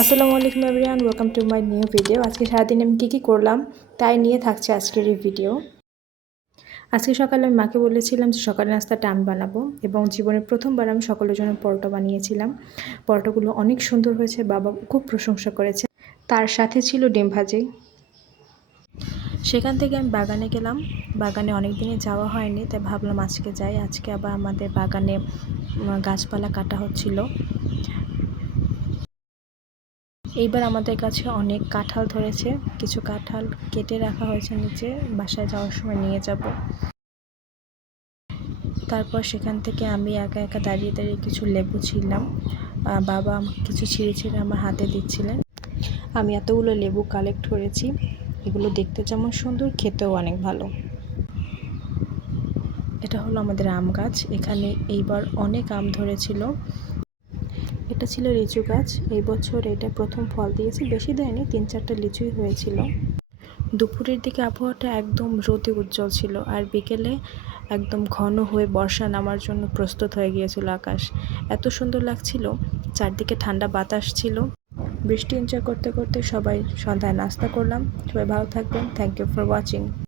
আসসালামু আলাইকুম everyone, welcome to my new video. আজকে সারাদিন আমি কী করলাম তাই নিয়ে থাকছে আজকের এই ভিডিও। আজকে সকালে আমি মাকে বলেছিলাম যে সকালে নাস্তাটা আমি বানাবো, এবং জীবনের প্রথমবার আমি সকলের জন্য পরোটা বানিয়েছিলাম। পরোটাগুলো অনেক সুন্দর হয়েছে, বাবা খুব প্রশংসা করেছে। তার সাথে ছিল ডিম ভাজি। সেখান থেকে আমি বাগানে গেলাম। বাগানে অনেক দিনে যাওয়া হয়নি, তাই ভাবলাম আজকে যাই। আজকে আবার আমাদের বাগানে গাছপালা কাটা হচ্ছিল। এইবার আমাদের কাছে অনেক কাঁঠাল ধরেছে, কিছু কাঁঠাল কেটে রাখা হয়েছে নিচে, বাসায় যাওয়ার সময় নিয়ে যাব। তারপর সেখান থেকে আমি একা একা দাঁড়িয়ে দাঁড়িয়ে কিছু লেবু ছিললাম। বাবা কিছু ছিঁড়ে ছিঁড়ে আমার হাতে দিচ্ছিলেন। আমি এতগুলো লেবু কালেক্ট করেছি। এগুলো দেখতে যেমন সুন্দর, খেতেও অনেক ভালো। এটা হলো আমাদের আম গাছ। এখানে এইবার অনেক আম ধরেছিল। এটা ছিল লিচু গাছ। এই বছর এটা প্রথম ফল দিয়েছে, বেশি দেয়নি, 3-4টা লিচুই হয়েছিল। দুপুরের দিকে আবহাওয়াটা একদম রোদে উজ্জ্বল ছিল, আর বিকেলে একদম ঘন হয়ে বর্ষা নামার জন্য প্রস্তুত হয়ে গিয়েছিল আকাশ। এত সুন্দর লাগছিল, চারদিকে ঠান্ডা বাতাস ছিল। বৃষ্টি এনজয় করতে করতে সবাই সন্ধ্যায় নাস্তা করলাম। সবাই ভালো থাকবেন। Thank you for watching.